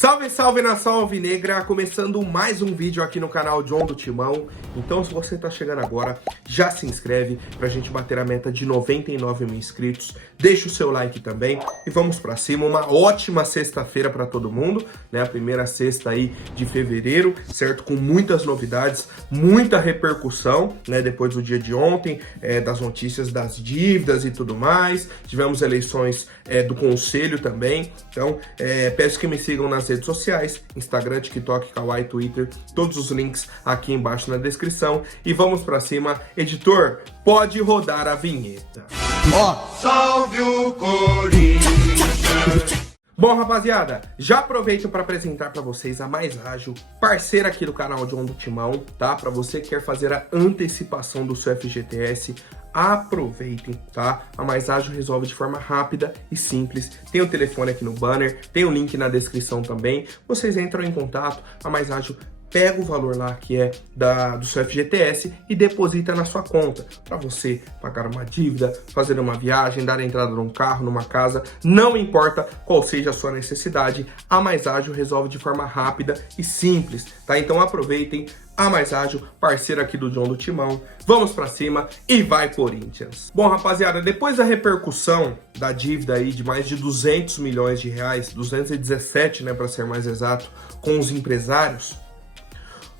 Salve, salve nação alvinegra, começando mais um vídeo aqui no canal John do Timão. Então se você tá chegando agora, já se inscreve pra gente bater a meta de 99 mil inscritos. Deixa o seu like também e vamos pra cima. Uma ótima sexta-feira pra todo mundo, né? A primeira sexta aí de fevereiro, certo? Com muitas novidades, muita repercussão, né? Depois do dia de ontem, das notícias das dívidas e tudo mais. Tivemos eleições do conselho também. Então, peço que me sigam nas redes sociais, Instagram, TikTok, Kawaii, Twitter, todos os links aqui embaixo na descrição. E vamos pra cima. Editor, pode rodar a vinheta. Salve o Corinthians! Bom, rapaziada, já aproveito para apresentar para vocês a Mais Ágil, parceira aqui do canal John do Timão, tá? Para você que quer fazer a antecipação do seu FGTS, aproveitem, tá? A Mais Ágil resolve de forma rápida e simples. Tem o telefone aqui no banner, tem o link na descrição também. Vocês entram em contato, a Mais Ágil pega o valor lá que é do seu FGTS e deposita na sua conta, para você pagar uma dívida, fazer uma viagem, dar entrada num carro, numa casa, não importa qual seja a sua necessidade, a Mais Ágil resolve de forma rápida e simples, tá? Então aproveitem, a Mais Ágil, parceiro aqui do John do Timão. Vamos pra cima e vai Corinthians! Bom, rapaziada, depois da repercussão da dívida aí de mais de 200 milhões de reais, 217, né, para ser mais exato, com os empresários,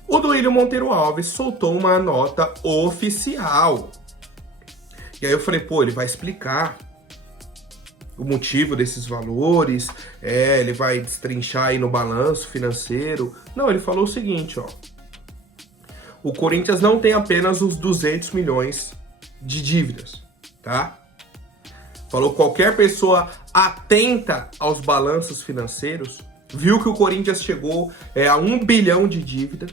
o Duílio Monteiro Alves soltou uma nota oficial. E aí eu falei, pô, ele vai explicar o motivo desses valores, ele vai destrinchar aí no balanço financeiro. Não, ele falou o seguinte, ó. O Corinthians não tem apenas os 200 milhões de dívidas, tá? Falou qualquer pessoa atenta aos balanços financeiros, viu que o Corinthians chegou a 1 bilhão de dívida,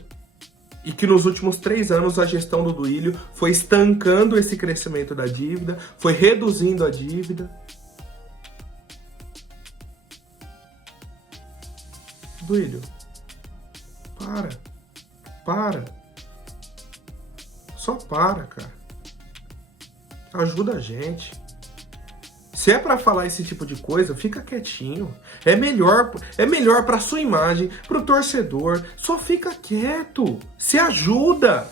e que nos últimos 3 anos a gestão do Duílio foi estancando esse crescimento da dívida, foi reduzindo a dívida. Duílio, para. Só para, cara. Ajuda a gente. Se é pra falar esse tipo de coisa, fica quietinho. É melhor pra sua imagem, pro torcedor. Só fica quieto. Se ajuda.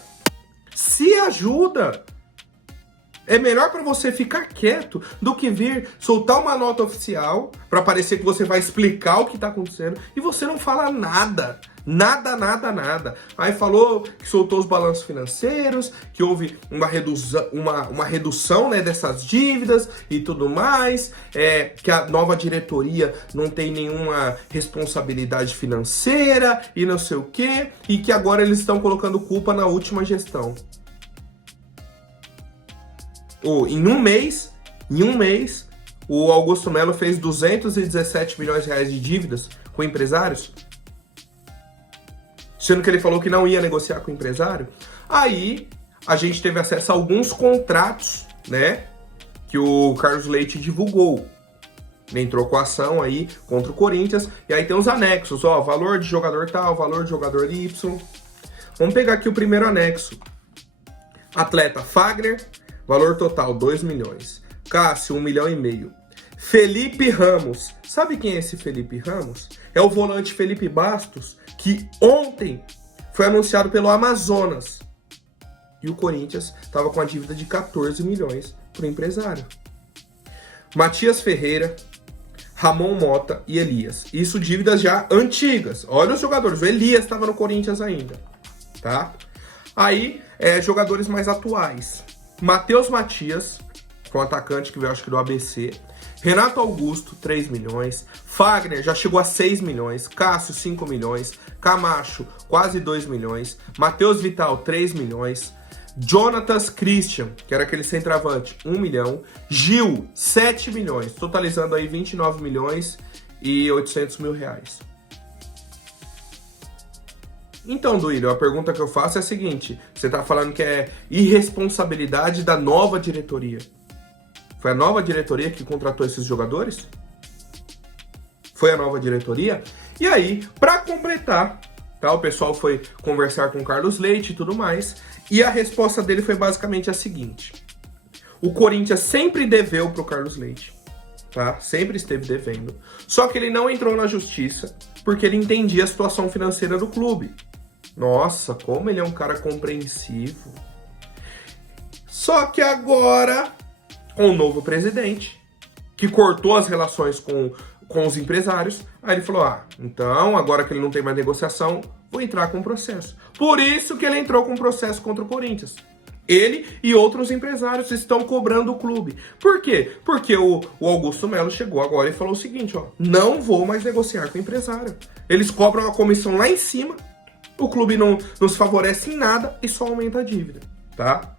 É melhor pra você ficar quieto do que vir soltar uma nota oficial pra parecer que você vai explicar o que tá acontecendo e você não fala nada. Nada. Aí falou que soltou os balanços financeiros, que houve uma redução, né, dessas dívidas e tudo mais, que a nova diretoria não tem nenhuma responsabilidade financeira e não sei o quê, e que agora eles estão colocando culpa na última gestão. Em um mês, o Augusto Melo fez 217 milhões de reais de dívidas com empresários, sendo que ele falou que não ia negociar com o empresário. Aí a gente teve acesso a alguns contratos, né, que o Carlos Leite divulgou. Ele entrou com a ação aí contra o Corinthians, e aí tem os anexos, ó, valor de jogador tal, valor de jogador Y. Vamos pegar aqui o primeiro anexo. Atleta Fagner, valor total 2 milhões. Cássio, 1,5 milhão. Felipe Ramos. Sabe quem é esse Felipe Ramos? É o volante Felipe Bastos, que ontem foi anunciado pelo Amazonas. E o Corinthians estava com a dívida de 14 milhões para o empresário. Matias Ferreira, Ramon Mota e Elias. Isso dívidas já antigas. Olha os jogadores. O Elias estava no Corinthians ainda, tá? Aí, jogadores mais atuais. Matheus Matias, que é um atacante que veio, acho que do ABC. Renato Augusto, 3 milhões. Fagner já chegou a 6 milhões. Cássio, 5 milhões. Camacho, quase 2 milhões. Matheus Vital, 3 milhões. Jonatas Christian, que era aquele centroavante, 1 milhão. Gil, 7 milhões. Totalizando aí 29 milhões e 800 mil reais. Então, Duílio, a pergunta que eu faço é a seguinte. Você tá falando que é irresponsabilidade da nova diretoria. Foi a nova diretoria que contratou esses jogadores? Foi a nova diretoria? E aí, para completar, tá, o pessoal foi conversar com o Carlos Leite e tudo mais, e a resposta dele foi basicamente a seguinte. O Corinthians sempre deveu pro Carlos Leite. tá? Sempre esteve devendo. Só que ele não entrou na justiça porque ele entendia a situação financeira do clube. Nossa, como ele é um cara compreensivo. Só que agora, com o novo presidente, que cortou as relações com os empresários, aí ele falou, então, agora que ele não tem mais negociação, vou entrar com processo. Por isso que ele entrou com processo contra o Corinthians. Ele e outros empresários estão cobrando o clube. Por quê? Porque o Augusto Melo chegou agora e falou o seguinte, não vou mais negociar com o empresário. Eles cobram uma comissão lá em cima, o clube não nos favorece em nada e só aumenta a dívida, tá?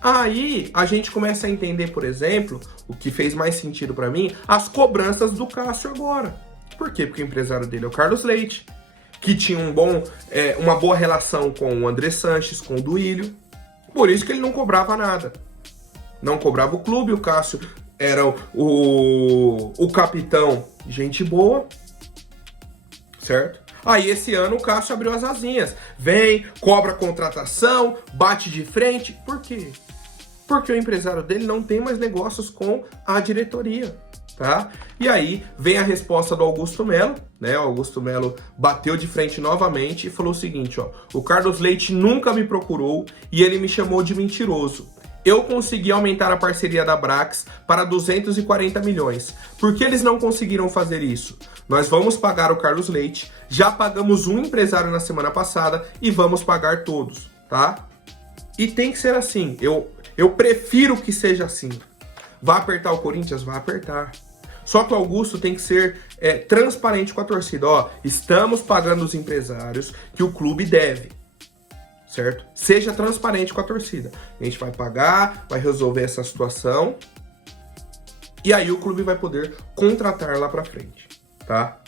Aí a gente começa a entender, por exemplo, o que fez mais sentido pra mim, as cobranças do Cássio agora. Por quê? Porque o empresário dele é o Carlos Leite, que tinha uma boa relação com o André Sanches, com o Duílio. Por isso que ele não cobrava nada. Não cobrava o clube, o Cássio era o capitão, gente boa, certo? Aí esse ano o Cássio abriu as asinhas. Vem, cobra a contratação, bate de frente. Por quê? Porque o empresário dele não tem mais negócios com a diretoria, tá? E aí vem a resposta do Augusto Melo, né? O Augusto Melo bateu de frente novamente e falou o seguinte, o Carlos Leite nunca me procurou e ele me chamou de mentiroso. Eu consegui aumentar a parceria da Brax para 240 milhões. Por que eles não conseguiram fazer isso? Nós vamos pagar o Carlos Leite, já pagamos um empresário na semana passada e vamos pagar todos, tá? E tem que ser assim, eu prefiro que seja assim. Vai apertar o Corinthians? Vai apertar. Só que o Augusto tem que ser transparente com a torcida. Estamos pagando os empresários que o clube deve, certo? Seja transparente com a torcida. A gente vai pagar, vai resolver essa situação e aí o clube vai poder contratar lá pra frente, tá?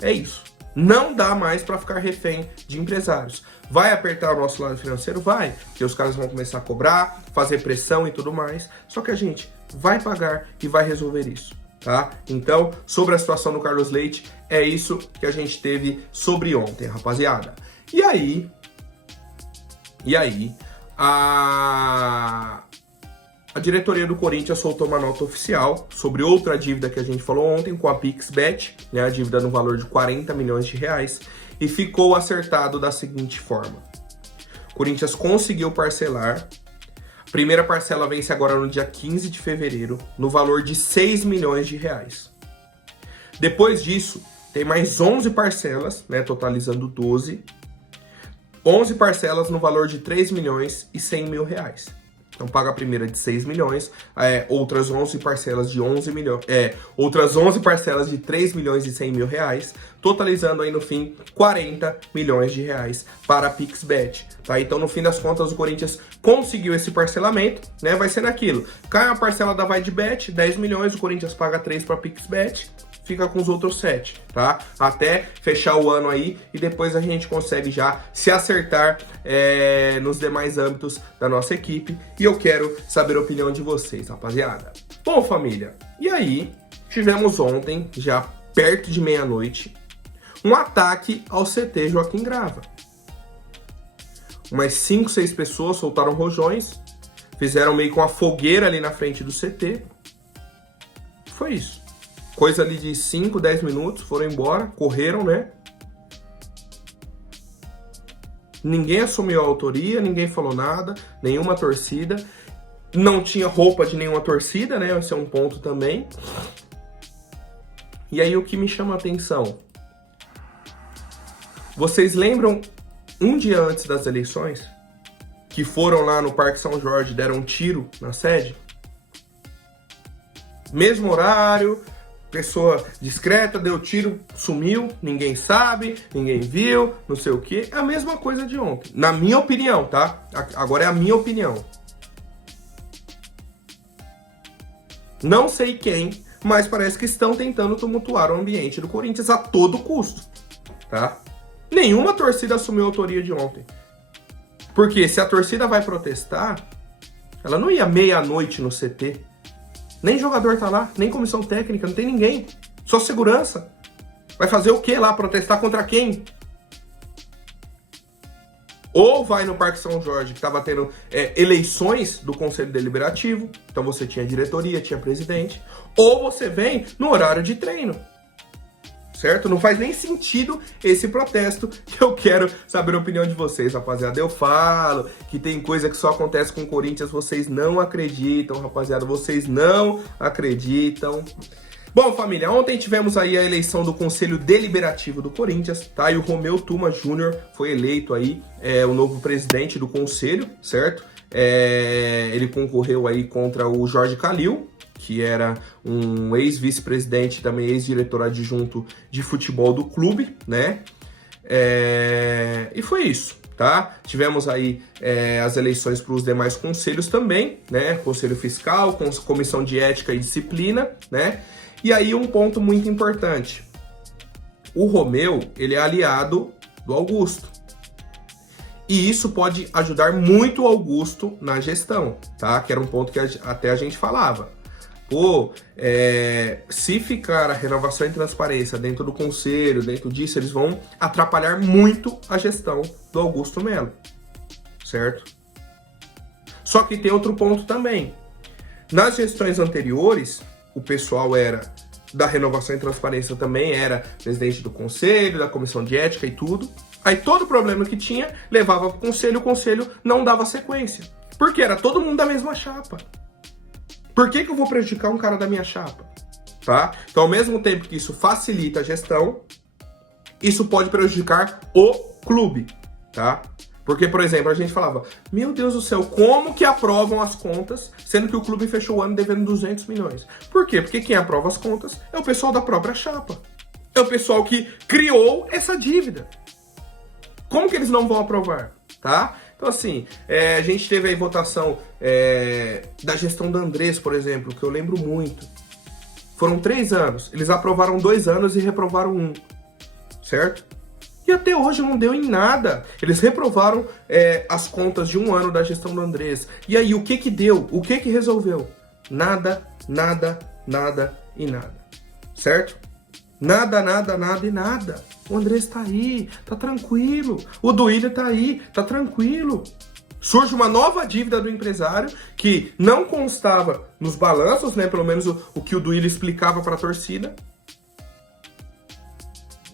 É isso. Não dá mais pra ficar refém de empresários. Vai apertar o nosso lado financeiro? Vai, porque os caras vão começar a cobrar, fazer pressão e tudo mais. Só que a gente vai pagar e vai resolver isso, tá? Então, sobre a situação do Carlos Leite, é isso que a gente teve sobre ontem, rapaziada. E aí, a diretoria do Corinthians soltou uma nota oficial sobre outra dívida que a gente falou ontem com a PixBet, né, a dívida no valor de 40 milhões de reais, e ficou acertado da seguinte forma. O Corinthians conseguiu parcelar. A primeira parcela vence agora no dia 15 de fevereiro, no valor de 6 milhões de reais. Depois disso, tem mais 11 parcelas, né, totalizando 12. 11 parcelas no valor de 3 milhões e 100 mil reais. Então paga a primeira de 6 milhões, outras 11 parcelas de 11 milhões, outras 11 parcelas de 3 milhões e 100 mil reais, totalizando aí no fim 40 milhões de reais para a PixBet, tá? Então no fim das contas o Corinthians conseguiu esse parcelamento, né? Vai ser naquilo, cai a parcela da VaiDeBet, 10 milhões, o Corinthians paga 3 para a PixBet, fica com os outros 7, tá? Até fechar o ano aí e depois a gente consegue já se acertar nos demais âmbitos da nossa equipe. E eu quero saber a opinião de vocês, rapaziada. Bom, família, e aí tivemos ontem, já perto de meia-noite, um ataque ao CT Joaquim Grava. Umas 5, 6 pessoas soltaram rojões, fizeram meio com uma fogueira ali na frente do CT. Foi isso. Coisa ali de 5, 10 minutos, foram embora, correram, né? Ninguém assumiu a autoria, ninguém falou nada, nenhuma torcida. Não tinha roupa de nenhuma torcida, né? Esse é um ponto também. E aí o que me chama a atenção? Vocês lembram um dia antes das eleições? Que foram lá no Parque São Jorge, deram um tiro na sede? Mesmo horário... Pessoa discreta, deu tiro, sumiu, ninguém sabe, ninguém viu, não sei o que. É a mesma coisa de ontem. Na minha opinião, tá? Agora é a minha opinião. Não sei quem, mas parece que estão tentando tumultuar o ambiente do Corinthians a todo custo, tá? Nenhuma torcida assumiu a autoria de ontem. Porque se a torcida vai protestar, ela não ia meia-noite no CT. Nem jogador tá lá, nem comissão técnica, não tem ninguém. Só segurança. Vai fazer o que lá? Protestar contra quem? Ou vai no Parque São Jorge, que estava tendo eleições do Conselho Deliberativo, então você tinha diretoria, tinha presidente, ou você vem no horário de treino, certo? Não faz nem sentido esse protesto, que eu quero saber a opinião de vocês, rapaziada. Eu falo que tem coisa que só acontece com o Corinthians, vocês não acreditam, rapaziada, vocês não acreditam. Bom, família, ontem tivemos aí a eleição do Conselho Deliberativo do Corinthians, tá? E o Romeu Tuma Júnior foi eleito aí o novo presidente do Conselho, certo? Ele concorreu aí contra o Jorge Calil, que era um ex-vice-presidente, também ex-diretor adjunto de futebol do clube, né? E foi isso, tá? Tivemos aí as eleições para os demais conselhos também, né? Conselho Fiscal, Comissão de Ética e Disciplina, né? E aí um ponto muito importante. O Romeu, ele é aliado do Augusto. E isso pode ajudar muito o Augusto na gestão, tá? Que era um ponto que até a gente falava. Pô, se ficar a renovação e transparência dentro do conselho, dentro disso, eles vão atrapalhar muito a gestão do Augusto Melo, certo? Só que tem outro ponto também. Nas gestões anteriores, o pessoal era da renovação e transparência também, era presidente do conselho, da comissão de ética e tudo. Aí todo problema que tinha, levava pro conselho, o conselho não dava sequência. Porque era todo mundo da mesma chapa. Por que eu vou prejudicar um cara da minha chapa? Tá? Então, ao mesmo tempo que isso facilita a gestão, isso pode prejudicar o clube, tá? Porque, por exemplo, a gente falava, meu Deus do céu, como que aprovam as contas, sendo que o clube fechou o ano devendo 200 milhões? Por quê? Porque quem aprova as contas é o pessoal da própria chapa. É o pessoal que criou essa dívida. Como que eles não vão aprovar, tá? Então, assim, a gente teve aí votação da gestão do Andrés, por exemplo, que eu lembro muito. Foram 3 anos. Eles aprovaram 2 anos e reprovaram 1, certo? E até hoje não deu em nada. Eles reprovaram as contas de 1 ano da gestão do Andrés. E aí, o que que deu? O que que resolveu? Nada, nada, nada e nada. Certo? Nada, nada, nada e nada. O Andrés tá aí, tá tranquilo. O Duílio tá aí, tá tranquilo. Surge uma nova dívida do empresário que não constava nos balanços, né? Pelo menos o que o Duílio explicava para a torcida.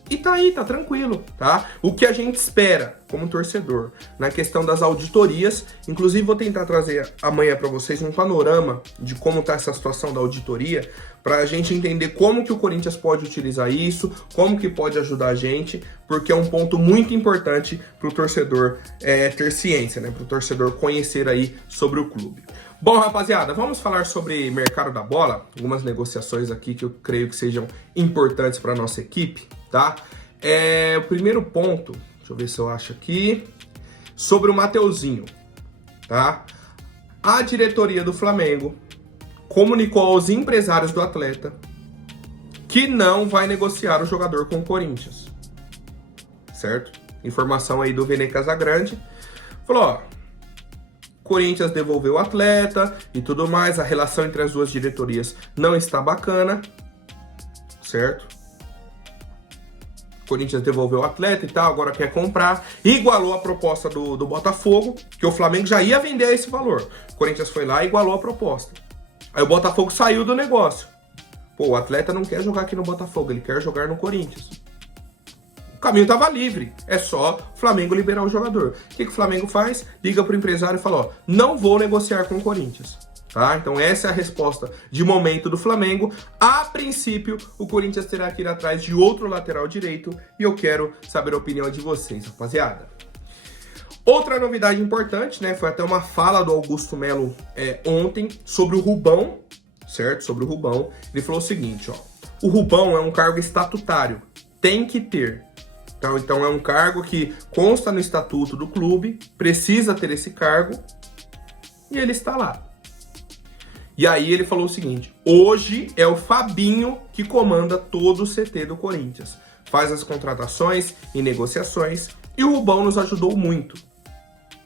E tá aí, tá tranquilo, tá? O que a gente espera como torcedor na questão das auditorias, inclusive vou tentar trazer amanhã para vocês um panorama de como tá essa situação da auditoria, para a gente entender como que o Corinthians pode utilizar isso, como que pode ajudar a gente, porque é um ponto muito importante para o torcedor ter ciência, né? Para o torcedor conhecer aí sobre o clube. Bom, rapaziada, vamos falar sobre mercado da bola, algumas negociações aqui que eu creio que sejam importantes para nossa equipe, tá? O primeiro ponto, deixa eu ver se eu acho aqui, sobre o Mateuzinho, tá? A diretoria do Flamengo comunicou aos empresários do atleta que não vai negociar o jogador com o Corinthians, certo? Informação aí do Vene Casagrande, falou, ó, Corinthians devolveu o atleta e tudo mais, a relação entre as duas diretorias não está bacana, certo? Corinthians devolveu o atleta e tal, agora quer comprar, igualou a proposta do Botafogo, que o Flamengo já ia vender a esse valor. O Corinthians foi lá e igualou a proposta. Aí o Botafogo saiu do negócio. Pô, o atleta não quer jogar aqui no Botafogo, ele quer jogar no Corinthians. O caminho estava livre, é só o Flamengo liberar o jogador. O que o Flamengo faz? Liga pro empresário e fala, ó, não vou negociar com o Corinthians. Tá? Então essa é a resposta de momento do Flamengo. A princípio, o Corinthians terá que ir atrás de outro lateral direito e eu quero saber a opinião de vocês, rapaziada. Outra novidade importante, né, foi até uma fala do Augusto Melo ontem sobre o Rubão, certo? Sobre o Rubão. Ele falou o seguinte, ó, o Rubão é um cargo estatutário, tem que ter. Então é um cargo que consta no estatuto do clube, precisa ter esse cargo e ele está lá. E aí ele falou o seguinte, hoje é o Fabinho que comanda todo o CT do Corinthians. Faz as contratações e negociações e o Rubão nos ajudou muito,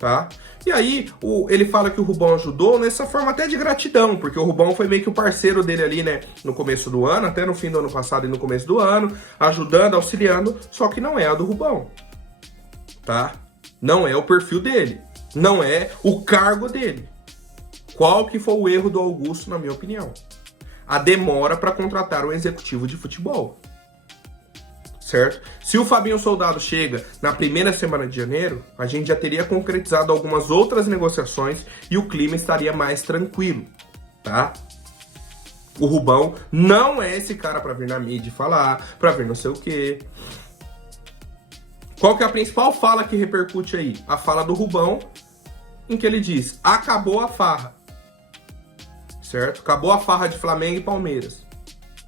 tá? E aí ele fala que o Rubão ajudou nessa forma até de gratidão, porque o Rubão foi meio que o parceiro dele ali, né, no começo do ano, até no fim do ano passado e no começo do ano, ajudando, auxiliando, só que não é a do Rubão, tá? Não é o perfil dele. Não é o cargo dele. Qual que foi o erro do Augusto, na minha opinião? A demora para contratar um executivo de futebol. Certo? Se o Fabinho Soldado chega na primeira semana de janeiro, a gente já teria concretizado algumas outras negociações e o clima estaria mais tranquilo, tá? O Rubão não é esse cara para vir na mídia falar, para vir não sei o quê. Qual que é a principal fala que repercute aí? A fala do Rubão, em que ele diz: acabou a farra. Certo? Acabou a farra de Flamengo e Palmeiras.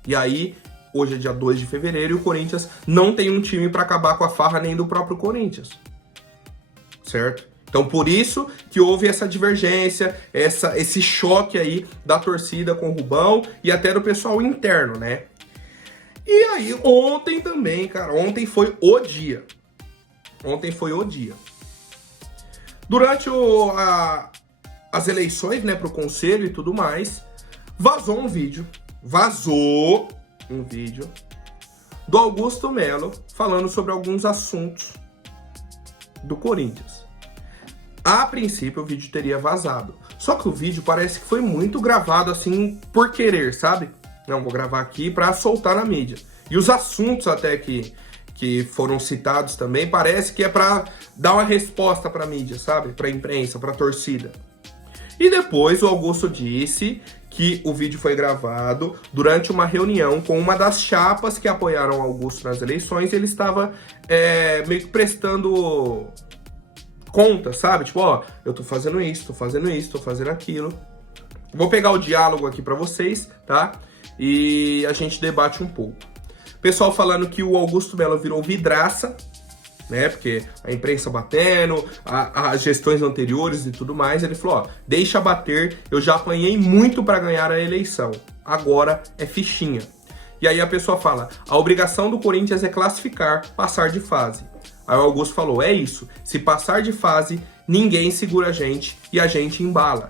E aí, hoje é dia 2 de fevereiro e o Corinthians não tem um time para acabar com a farra nem do próprio Corinthians. Certo? Então, por isso que houve essa divergência, esse choque aí da torcida com o Rubão e até do pessoal interno, né? E aí, ontem também, cara, ontem foi o dia. Ontem foi o dia. Durante as eleições, né, pro conselho e tudo mais, vazou um vídeo do Augusto Melo falando sobre alguns assuntos do Corinthians. A princípio o vídeo teria vazado, só que o vídeo parece que foi muito gravado assim por querer, sabe? Não, vou gravar aqui pra soltar na mídia. E os assuntos até que foram citados também, parece que é pra dar uma resposta pra mídia, sabe? Pra imprensa, pra torcida. E depois o Augusto disse que o vídeo foi gravado durante uma reunião com uma das chapas que apoiaram o Augusto nas eleições e ele estava meio que prestando conta, sabe? Tipo, ó, eu tô fazendo isso, tô fazendo aquilo. Vou pegar o diálogo aqui pra vocês, tá? E a gente debate um pouco. Pessoal falando que o Augusto Melo virou vidraça, né? Porque a imprensa batendo, as gestões anteriores e tudo mais. Ele falou, ó, deixa bater, eu já apanhei muito para ganhar a eleição. Agora é fichinha. E aí a pessoa fala, a obrigação do Corinthians é classificar, passar de fase. Aí o Augusto falou, é isso, se passar de fase, ninguém segura a gente e a gente embala.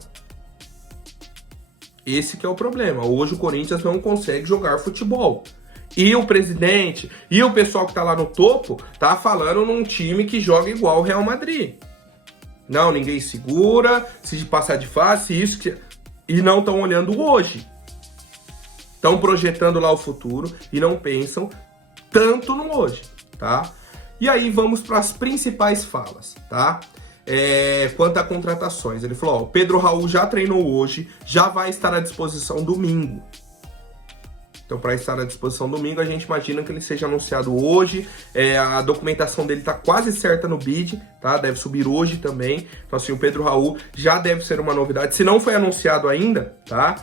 Esse que é o problema. Hoje o Corinthians não consegue jogar futebol. E o presidente e o pessoal que tá lá no topo tá falando num time que joga igual o Real Madrid. Não, ninguém segura, se passar de fase, isso que... E não estão olhando hoje. Estão projetando lá o futuro e não pensam tanto no hoje, tá? E aí vamos para as principais falas, tá? Quanto a contratações, ele falou, ó, o Pedro Raul já treinou hoje, já vai estar à disposição domingo. Então, para estar à disposição domingo, a gente imagina que ele seja anunciado hoje. A documentação dele tá quase certa no BID, tá? Deve subir hoje também. Então, assim, o Pedro Raul já deve ser uma novidade. Se não foi anunciado ainda, tá?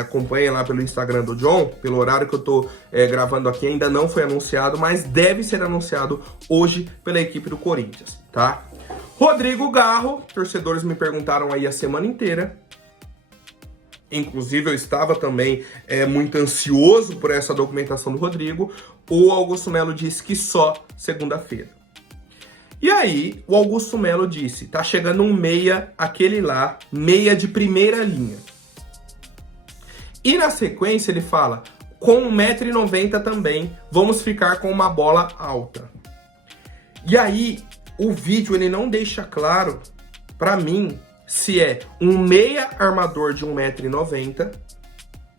Acompanhem lá pelo Instagram do John. Pelo horário que eu tô gravando aqui, ainda não foi anunciado, mas deve ser anunciado hoje pela equipe do Corinthians, tá? Rodrigo Garro, torcedores me perguntaram aí a semana inteira. Inclusive, eu estava também muito ansioso por essa documentação do Rodrigo. O Augusto Melo disse que só segunda-feira. E aí, o Augusto Melo disse, tá chegando um meia, aquele lá, meia de primeira linha. E na sequência ele fala, com 1,90 m também, vamos ficar com uma bola alta. E aí, o vídeo ele não deixa claro, pra mim, se é um meia armador de 1,90 m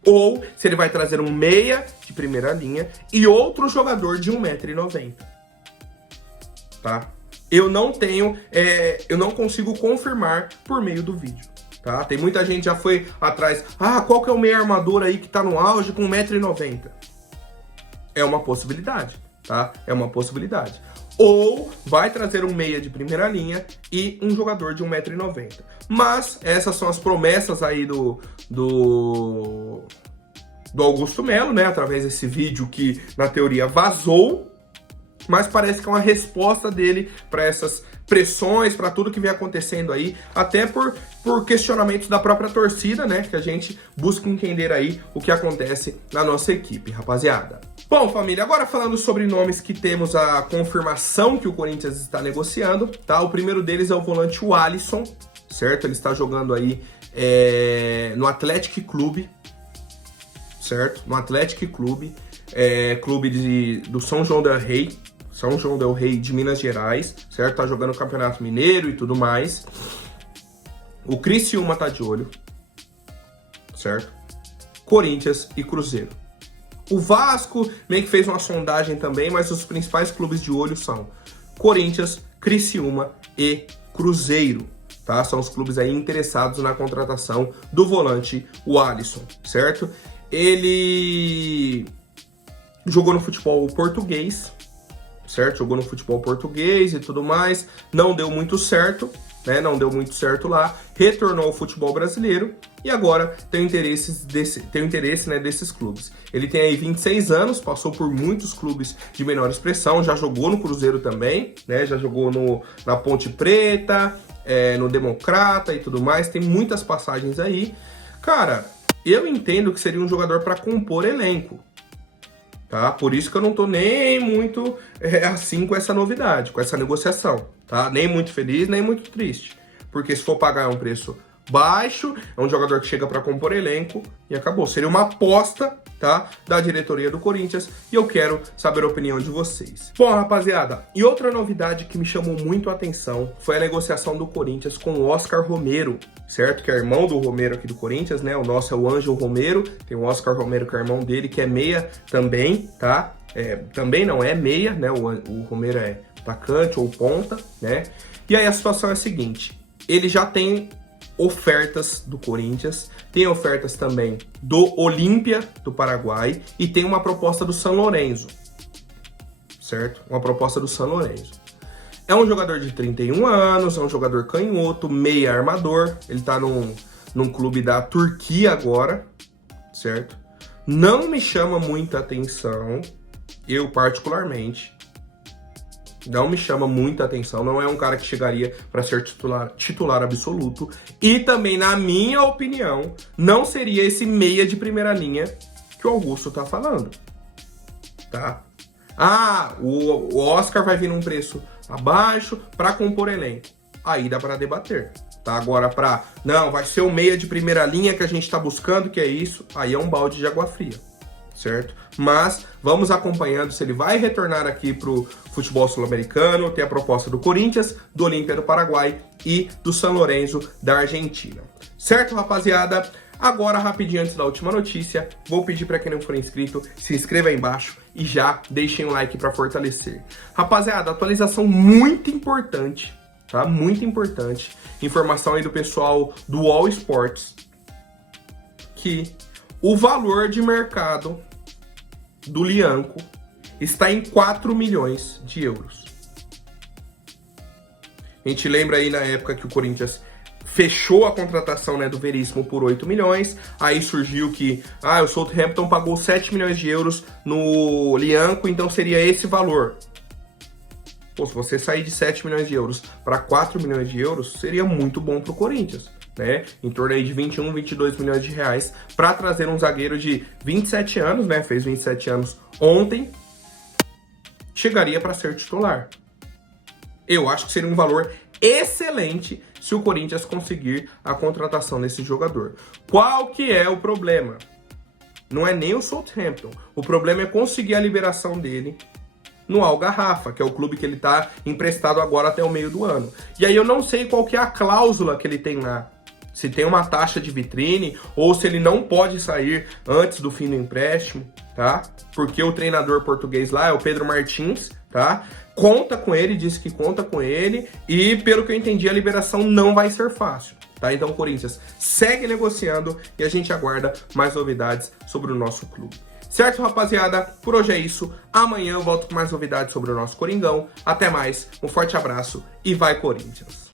ou se ele vai trazer um meia de primeira linha e outro jogador de 1,90 m, tá? Eu não tenho, eu não consigo confirmar por meio do vídeo, tá? Tem muita gente que já foi atrás, qual que é o meia armador aí que tá no auge com 1,90 m? É uma possibilidade, tá? É uma possibilidade. Ou vai trazer um meia de primeira linha e um jogador de 1,90 m. Mas essas são as promessas aí do Augusto Melo, né? Através desse vídeo que, na teoria, vazou. Mas parece que é uma resposta dele para essas pressões, para tudo que vem acontecendo aí. Até por questionamentos da própria torcida, né? Que a gente busca entender aí o que acontece na nossa equipe, rapaziada. Bom, família, agora falando sobre nomes que temos a confirmação que o Corinthians está negociando, tá? O primeiro deles é o volante Alisson, certo? Ele está jogando aí no Athletic Clube, certo? No Athletic Clube, clube do São João del Rei, São João del Rei de Minas Gerais, certo? Tá jogando o Campeonato Mineiro e tudo mais. O Criciúma tá de olho, certo? Corinthians e Cruzeiro. O Vasco meio que fez uma sondagem também, mas os principais clubes de olho são Corinthians, Criciúma e Cruzeiro, tá? São os clubes aí interessados na contratação do volante, o Alisson, certo? Ele jogou no futebol português, certo? Jogou no futebol português e tudo mais, não deu muito certo, né? Não deu muito certo lá, retornou ao futebol brasileiro e agora tem interesse, né, desses clubes. Ele tem aí 26 anos, passou por muitos clubes de menor expressão, já jogou no Cruzeiro também, né? Já jogou na Ponte Preta, no Democrata e tudo mais, tem muitas passagens aí. Cara, eu entendo que seria um jogador para compor elenco, tá? Por isso que eu não tô nem muito assim com essa novidade, com essa negociação, tá? Nem muito feliz, nem muito triste. Porque se for pagar um preço baixo, é um jogador que chega para compor elenco e acabou. Seria uma aposta, tá? Da diretoria do Corinthians e eu quero saber a opinião de vocês. Bom, rapaziada, e outra novidade que me chamou muito a atenção foi a negociação do Corinthians com o Oscar Romero, certo? Que é irmão do Romero aqui do Corinthians, né? O nosso é o Ângelo Romero, tem o Oscar Romero que é irmão dele, que é meia também, tá? Também não é meia, né? O Romero é atacante ou ponta, né? E aí a situação é a seguinte, ele já tem ofertas do Corinthians, tem ofertas também do Olímpia do Paraguai e tem uma proposta do São Lourenço, certo? Uma proposta do São Lourenço. É um jogador de 31 anos, é um jogador canhoto, meia armador, ele tá num clube da Turquia agora, certo? Não me chama muita atenção, eu particularmente, não me chama muita atenção, não é um cara que chegaria para ser titular absoluto. E também, na minha opinião, não seria esse meia de primeira linha que o Augusto tá falando, tá? Ah, o Oscar vai vir num preço abaixo para compor elenco. Aí dá para debater, tá? Agora não, vai ser o meia de primeira linha que a gente tá buscando, que é isso, aí é um balde de água fria, certo? Mas vamos acompanhando se ele vai retornar aqui pro futebol sul-americano. Tem a proposta do Corinthians, do Olímpia do Paraguai e do São Lourenço da Argentina. Certo, rapaziada? Agora, rapidinho antes da última notícia, vou pedir para quem não for inscrito, se inscreva aí embaixo e já deixem um like para fortalecer. Rapaziada, atualização muito importante, tá? Muito importante. Informação aí do pessoal do All Sports, que o valor de mercado do Lianco está em 4 milhões de euros. A gente lembra aí na época que o Corinthians fechou a contratação, né, do Veríssimo por 8 milhões, aí surgiu que o Southampton pagou 7 milhões de euros no Lianco, então seria esse valor. Pô, se você sair de 7 milhões de euros para 4 milhões de euros, seria muito bom para o Corinthians, né? Em torno aí de 21, 22 milhões de reais para trazer um zagueiro de 27 anos, né? Fez 27 anos ontem, chegaria para ser titular. Eu acho que seria um valor excelente se o Corinthians conseguir a contratação desse jogador. Qual que é o problema? Não é nem o Southampton. O problema é conseguir a liberação dele no Al-Garrafa, que é o clube que ele está emprestado agora até o meio do ano. E aí eu não sei qual que é a cláusula que ele tem lá. Se tem uma taxa de vitrine ou se ele não pode sair antes do fim do empréstimo, tá? Porque o treinador português lá é o Pedro Martins, tá? Conta com ele, disse que conta com ele e, pelo que eu entendi, a liberação não vai ser fácil, tá? Então o Corinthians segue negociando e a gente aguarda mais novidades sobre o nosso clube. Certo, rapaziada? Por hoje é isso. Amanhã eu volto com mais novidades sobre o nosso Coringão. Até mais, um forte abraço e vai Corinthians!